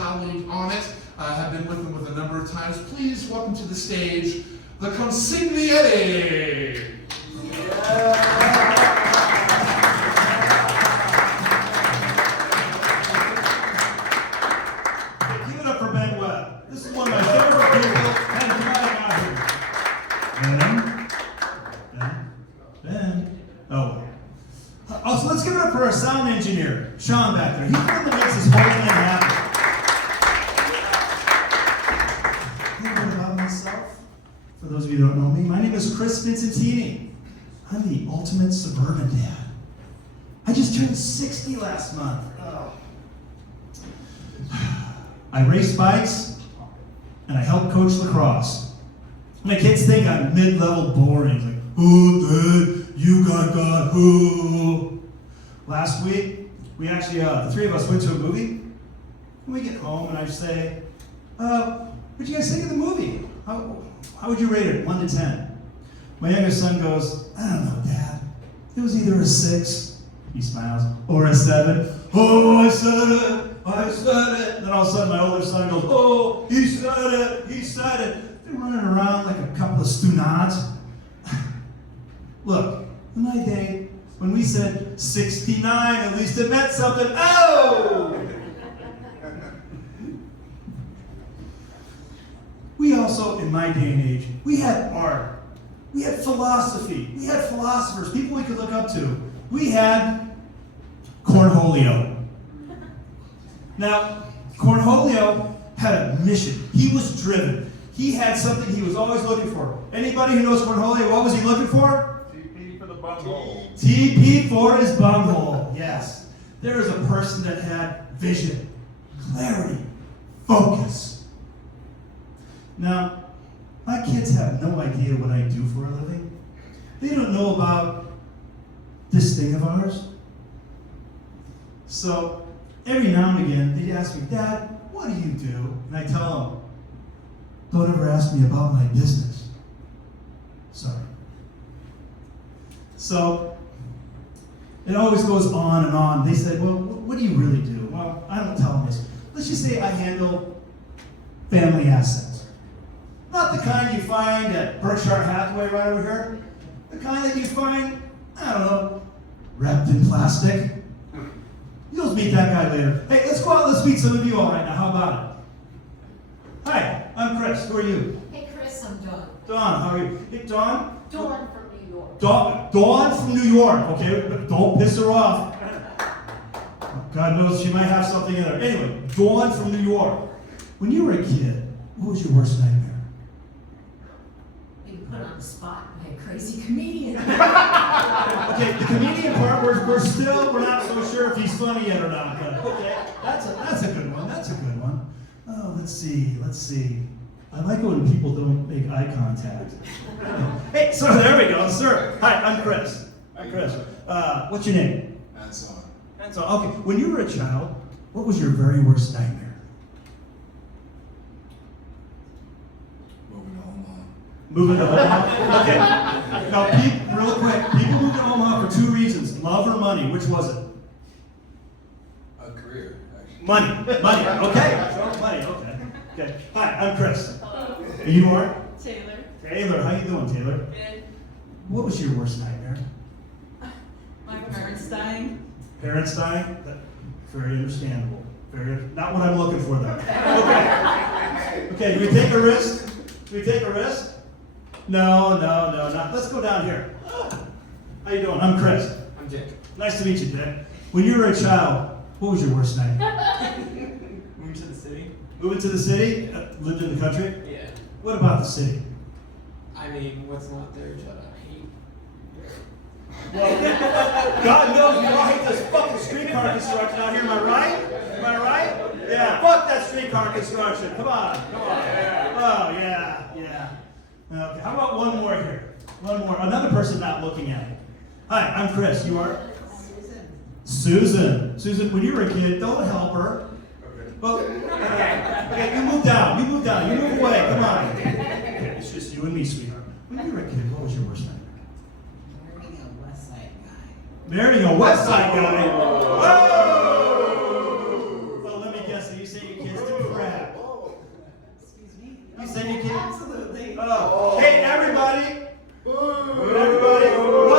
colleague on it. Have been with them with a number of times. Please welcome to the stage the Consigliere. Give it up for Ben Webb. This is one of my favorite people. Ben, come on out here. Ben. Oh. So let's give it up for our sound engineer, Sean, back there. He's the one that makes this whole thing happen. A little bit about myself. For those of you who don't know me, my name is Chris Vincentini. I'm the ultimate suburban dad. I just turned 60 last month. Oh. I race bikes, and I help coach lacrosse. My kids think I'm mid-level boring. It's like, oh, Dad, you got God, who? Last week, we actually, the three of us went to a movie. And we get home, and I say, what'd you guys think of the movie? How would you rate it, 1 to 10? My youngest son goes, I don't know, Dad. It was either a 6, he smiles, or a 7. Oh, I said it. And then all of a sudden my older son goes, oh, he said it. They're running around like a couple of stunads. Look, in my day, when we said 69, at least it meant something. Oh! We also, in my day and age, we had art. We had philosophy. We had philosophers, people we could look up to. We had Cornholio. Now, Cornholio had a mission. He was driven. He had something he was always looking for. Anybody who knows Cornholio, what was he looking for? TP for the bunghole. TP for his bunghole, yes. There is a person that had vision, clarity, focus. Now, my kids have no idea what I do for a living. They don't know about this thing of ours. So, every now and again, they'd ask me, Dad, what do you do? And I tell them, don't ever ask me about my business. Sorry. So, it always goes on and on. They said, well, what do you really do? Well, I don't tell them this. Let's just say I handle family assets. Not the kind you find at Berkshire Hathaway right over here. The kind that you find, I don't know, wrapped in plastic. You'll meet that guy later. Hey, let's go out, let's meet some of you all right now. How about it? Hi, I'm Chris. Who are you? Hey, Chris, I'm Dawn. Dawn, how are you? Hey, Dawn? Dawn from New York. Dawn from New York, okay? But don't piss her off. God knows she might have something in her. Anyway, Dawn from New York. When you were a kid, what was your worst nightmare? Being put on the spot by a crazy comedian. Okay, the comedian part, we're not so sure if he's funny yet or not. But okay, that's a good one. That's a good one. Oh, let's see. I like it when people don't make eye contact. Hey, so there we go, sir. Hi, I'm Chris. What's your name? Anson. Okay, when you were a child, what was your very worst nightmare? Moving to Omaha. Moving to Omaha? Okay. Now, real quick, people move to Omaha for 2 reasons, love or money. Which was it? A career, actually. Money. Okay. So, money, okay. Hi, I'm Chris. Hello. And you are? Taylor. How you doing, Taylor? Good. What was your worst nightmare? My parents dying. Parents dying? Very understandable. Not what I'm looking for, though. Okay, do we take a risk? No, not. Let's go down here. How you doing? I'm Chris. I'm Jake. Nice to meet you, Dick. When you were a child, what was your worst nightmare? Moving to the city? Moving to the city? Lived in the country? Yeah. What about the city? I mean, what's not there to hate? Well, God knows we all hate this fucking streetcar construction out here, am I right? Yeah, fuck that streetcar construction. Come on. Oh, yeah. Okay, how about one more here? Another person not looking at me. Hi, I'm Chris. You are? Susan. Susan, when you were a kid, don't help her. Okay. Well, okay, you move down. You move away. Come on. Okay, it's just you and me, sweetheart. When you were a kid, what was your worst nightmare? Marrying a West Side guy. Whoa! Well, let me guess. you send your kids to prep. Excuse me? You send your kids. Absolutely. Oh. Hey, everybody. Everybody. Hold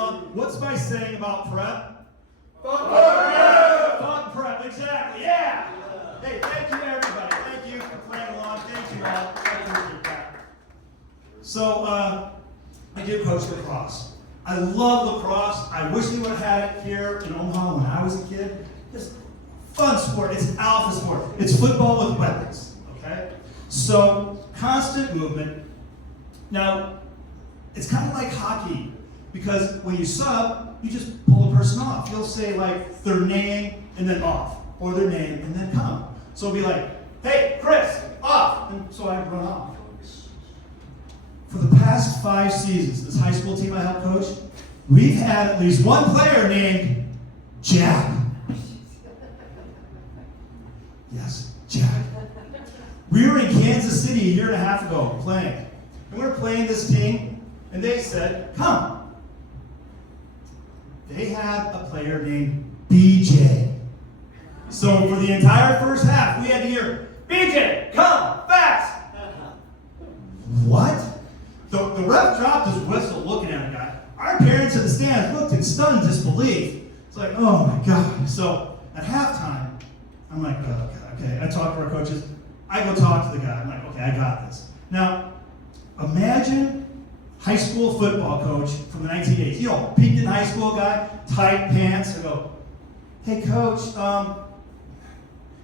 on. What's my saying about prep? Fuck prep. Exactly. Yeah. Hey, thank you, everybody. Thank you for playing along. Thank you all. I appreciate that. So, I do coach lacrosse. I love lacrosse. I wish they would have had it here in Omaha when I was a kid. It's fun sport. It's alpha sport. It's football with weapons. Okay? So, constant movement. Now, it's kind of like hockey because when you sub, you just pull a person off. You'll say like their name and then off, or their name and then come. So it'll be like, hey, Chris, off. And so I run off. For the past 5 seasons, this high school team I helped coach, we've had at least one player named Jack. Yes, Jack. We were in Kansas City a year and a half ago playing. And we were playing this team, and they said, come. They had a player named BJ. So for the entire first half, we had to hear, BJ, come, fast. What? The ref dropped his whistle looking at the guy. Our parents in the stands looked in stunned disbelief. It's like, oh my God. So at halftime, I'm like, okay. I talk to our coaches. I go talk to the guy. I'm like, okay, I got this. Now, imagine high school football coach from the 1980s. You know, peaked in high school guy, tight pants. I go, hey coach,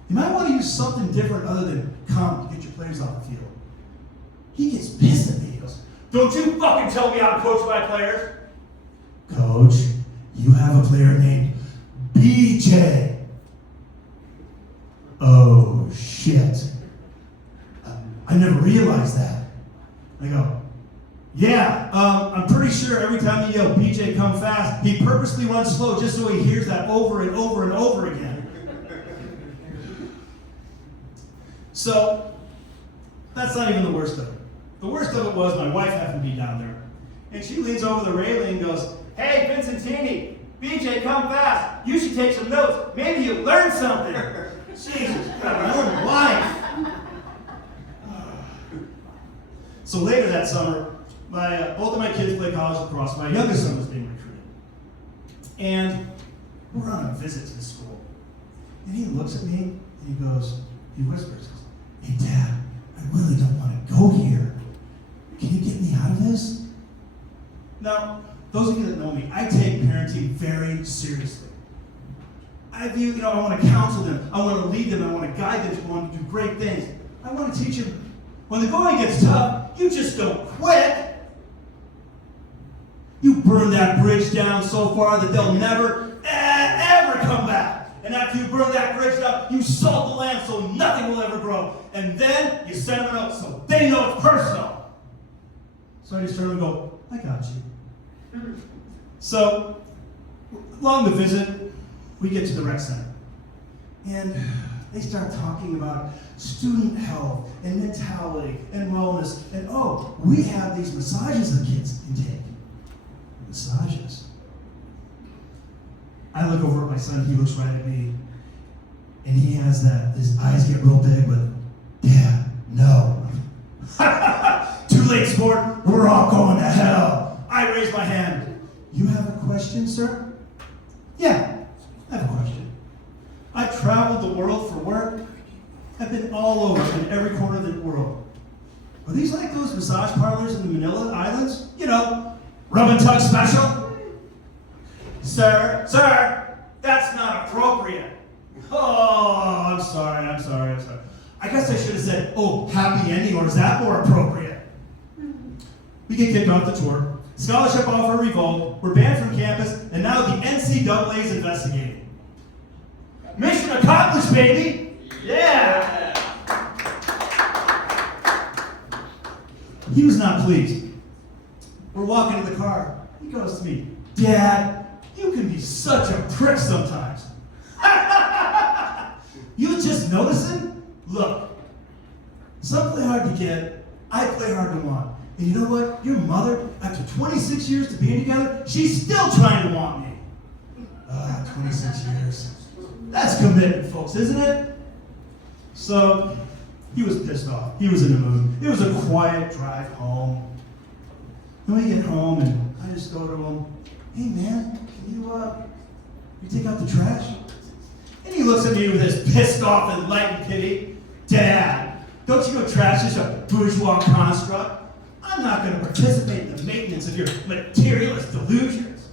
you might want to use something different other than come to get your players off the field. He gets pissed at me. He goes, don't you fucking tell me how to coach my players. Coach, you have a player named BJ. Oh, shit. I never realized that. I go, yeah, I'm pretty sure every time you yell, BJ, come fast, he purposely runs slow just so he hears that over and over and over again. So, that's not even the worst of it. The worst of it was my wife happened to be down there. And she leans over the railing and goes, hey, Vincentini, BJ, come fast. You should take some notes. Maybe you'll learn something. Jesus, God, my own wife. So later that summer, both of my kids played college lacrosse. My youngest son was being recruited. And we're on a visit to the school. And he looks at me and he whispers, hey, Dad, I really don't want to go here. Can you get me out of this? Now, those of you that know me, I take parenting very seriously. I view, I want to counsel them. I want to lead them. I want to guide them. I want to do great things. I want to teach them when the going gets tough, you just don't quit. You burn that bridge down so far that they'll never, ever come back. And after you burn that bridge down, you salt the land so nothing will ever grow. And then you send them a note so they know it's personal. So I just turn and go, I got you. So, along the visit, we get to the rec center. And they start talking about student health and mentality and wellness. And we have these massages the kids can take. Massages. I look over at my son, he looks right at me, and he has his eyes get real big, but Dad, no. Too late, sport, we're all going to hell. I raise my hand. You have a question, sir? Yeah, I have a question. I've traveled the world for work. I've been all over in every corner of the world. Are these like those massage parlors in the Manila Islands? Rub and tug special? Sir, that's not appropriate. Oh, I'm sorry. I guess I should have said, happy ending, or is that more appropriate? We get kicked off the tour. Scholarship offer revoked. We're banned from campus, and now the NCAA is investigating. Mission accomplished, baby! Yeah! He was not pleased. We're walking to the car. He goes to me, Dad, you can be such a prick sometimes. You just noticing? Look, some play hard to get, I play hard to want. And you know what? Your mother, after 26 years to being together, she's still trying to want me. 26 years. That's commitment, folks, isn't it? So, he was pissed off. He was in a mood. It was a quiet drive home. And we get home, and I just go to him, hey man, can you take out the trash? And he looks at me with this pissed off and light pity. Dad, don't you know trash is a bourgeois construct? I'm not going to participate in the maintenance of your materialist delusions.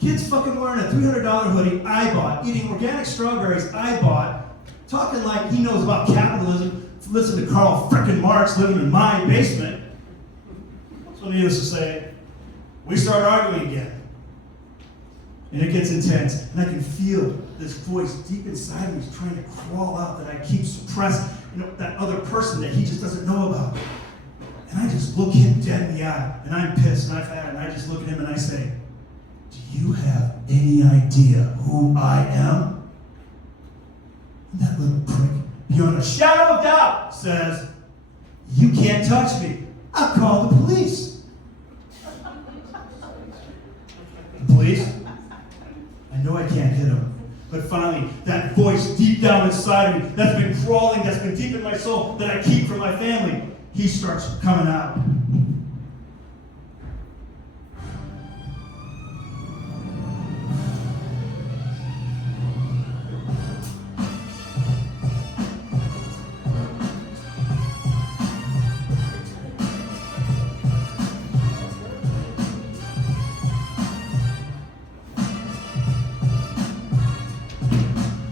Kid's fucking wearing a $300 hoodie I bought, eating organic strawberries I bought, talking like he knows about capitalism, listen to Karl frickin' Marx living in my basement. So needless to say, we start arguing again. And it gets intense, and I can feel this voice deep inside me is trying to crawl out that I keep suppressed, that other person that he just doesn't know about. And I just look him dead in the eye, and I'm pissed, and I've had it, and I just look at him and I say, do you have any idea who I am? And that little prick, beyond a shadow of doubt, says, you can't touch me. I'll call the police. The police? I know I can't hit him. But finally, that voice deep down inside of me, that's been crawling, that's been deep in my soul, that I keep from my family, he starts coming out.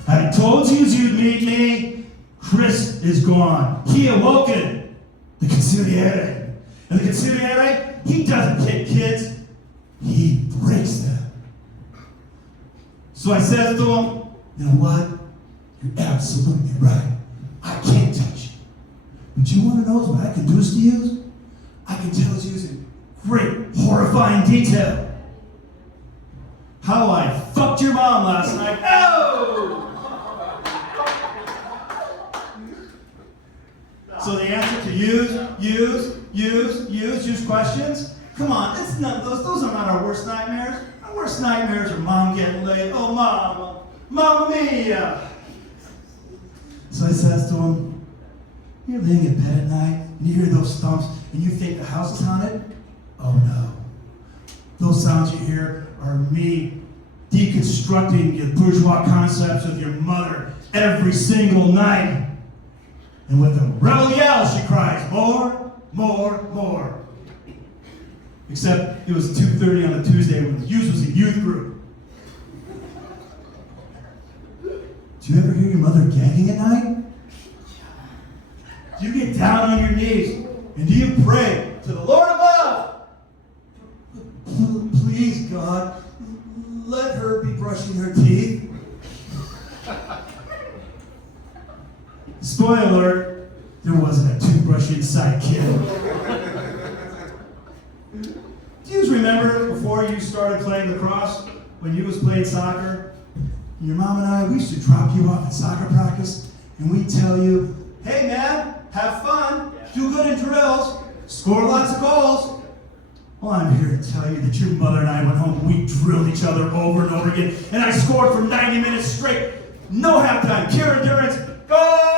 I told you you'd meet me. Chris is gone. He awoken. The Consigliere. And the Consigliere, he doesn't hit kids. He breaks them. So I said to him, you know what? You're absolutely right. I can't touch you. But you want to know what I can do to you? I can tell you in great, horrifying detail how I fucked your mom last night. Oh! So the answer to use questions? Come on, it's not those are not our worst nightmares. Our worst nightmares are mom getting late. Oh, mamma mia. So I says to him, you're laying in bed at night, and you hear those thumps, and you think the house is haunted? Oh no. Those sounds you hear are me deconstructing your bourgeois concepts of your mother every single night. And with a rebel yell, she cries, more, more, more. Except it was 2:30 on a Tuesday when the youth was a youth group. Do you ever hear your mother gagging at night? Do you get down on your knees and do you pray to the Lord above? Please, God, let her be brushing her teeth. Spoiler alert, there wasn't a toothbrush inside, kid. Do you remember before you started playing lacrosse, when you was playing soccer, and your mom and I, we used to drop you off at soccer practice, and we'd tell you, hey man, have fun, do good in drills, score lots of goals. Well, I'm here to tell you that your mother and I went home and we drilled each other over and over again, and I scored for 90 minutes straight, no halftime, pure endurance, go!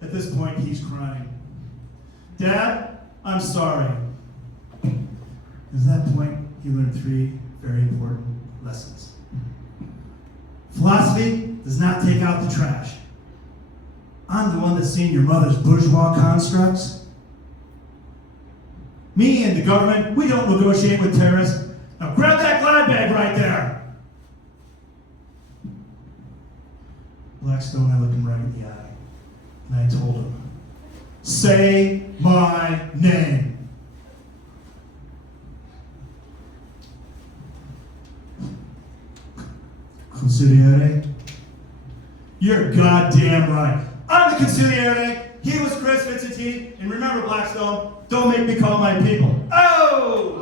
At this point, he's crying. Dad, I'm sorry. At that point, he learned 3 very important lessons. Philosophy does not take out the trash. I'm the one that's seen your mother's bourgeois constructs. Me and the government, we don't negotiate with terrorists. Now grab that glad bag right there. Blackstone, I looked him right in the eye. And I told him, say my name. Consigliere? You're goddamn right. I'm the Consigliere. He was Chris Vincentini. And remember, Blackstone, don't make me call my people. Oh!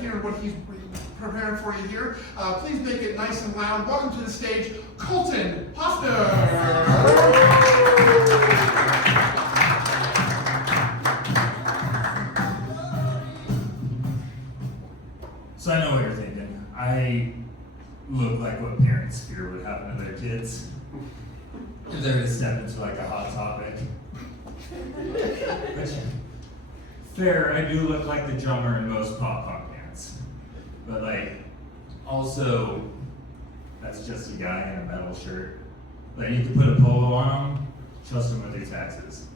hear what he's preparing for you here. Please make it nice and loud. Welcome to the stage, Colton Hoffner. So I know what you're thinking. I look like what parents fear would happen to their kids if they were to step into like a hot topic. Which, fair, I do look like the drummer in most pop punk bands. But like, also, that's just a guy in a metal shirt. Like you could put a polo on him, trust him with your taxes,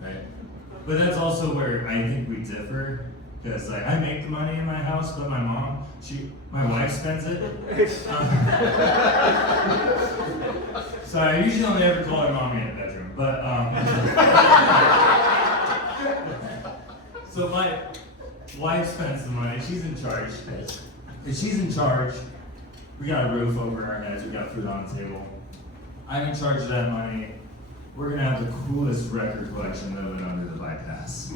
right? But that's also where I think we differ. Because like I make the money in my house, but my mom, my wife spends it. So I usually only ever call her mommy in the bedroom. But so my wife spends the money. She's in charge. If she's in charge, we got a roof over our heads. We got food on the table. I'm in charge of that money. We're gonna have the coolest record collection living under the bypass.